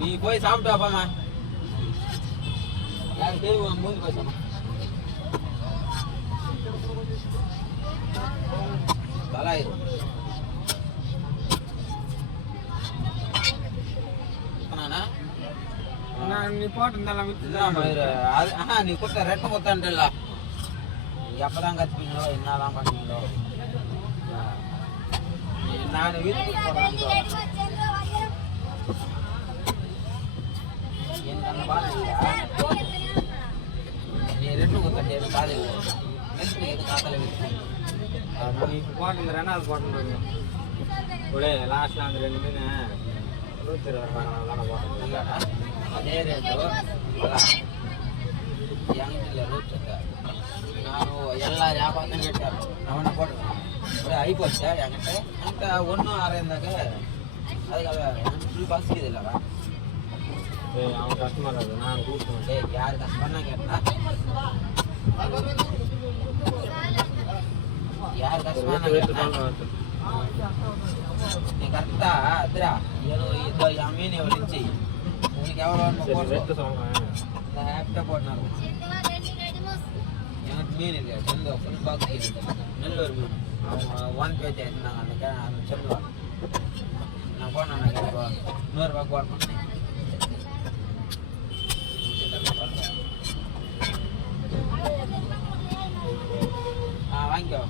நீ போய் சாப்பிட்டு வாப்பாமா. யார் தெரியும் மூஞ்சி பேசாம தலாயிரும். நீ போட்டு நீ கொடுத்த ரெட்டை கொத்தான்ல எப்பதான் கத்துப்பீங்களோ என்னதான் பண்ணுவீங்களோ. நான் வீட்டுக்கு போறேன். நீ ரெண்டு கொத்தண்டி காலையில் காத்தல இப்போ போட்டுங்கிறேன்னா அது போட்டுருங்க. ஒரே லாஸ்ட்ல அந்த 2 மீன் 120 போட்டேன். அதே ரேட்டு எங்கிட்ட ரூட் நான் எல்லா வியாபாரத்தையும் கேட்டார். அவனை போட்டுருக்கான் ஒரே ஐப்போச்சா என்கிட்ட என்கிட்ட 1.6 இருந்தாக்க அதுக்காக எனக்கு ஃபுல் பாசிக்கு இது இல்லைடா. அவன் கஷ்டமா இருக்காது. நான் கூப்பிட்டு யாரு கஷ்டம்னா கேட்டா யார் கஷ்டமா நீ கரெக்டா அதுரா என் மீன் எவ்வளோச்சு உங்களுக்கு எவ்வளோ இந்த ஹேப்டா போட்டாங்க. எனக்கு மீன் இல்லை செல்லுவா ஃபுல் பாக்ஸ் நெல்லூர் மீன் அவங்க 1 பேஜ் இருந்தாங்க. அந்த செல்லுவா நான் போனேன் 100 ரூபா போடணும். வாங்கிக்கோ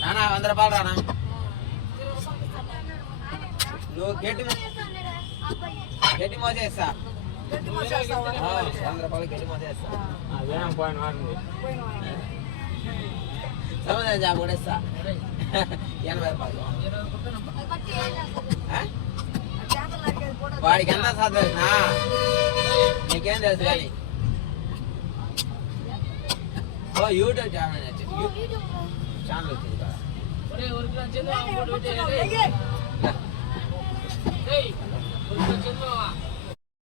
నానా 100 రూపాయలు రానా నువ్వు గట్టి మోసేస్తా 100 రూపాయలు గట్టి మోసేస్తా అదేం పోయిన వాడిని సమాధానం జాబ్ కొడేస్తా 80 రూపాయలు వాడికి ఎంత సాధనా నీకేం తెలుసు కానీ యూట్యూబ్ ఛానల్ వచ్చింది కదా ஒரு கிலோ செல்வா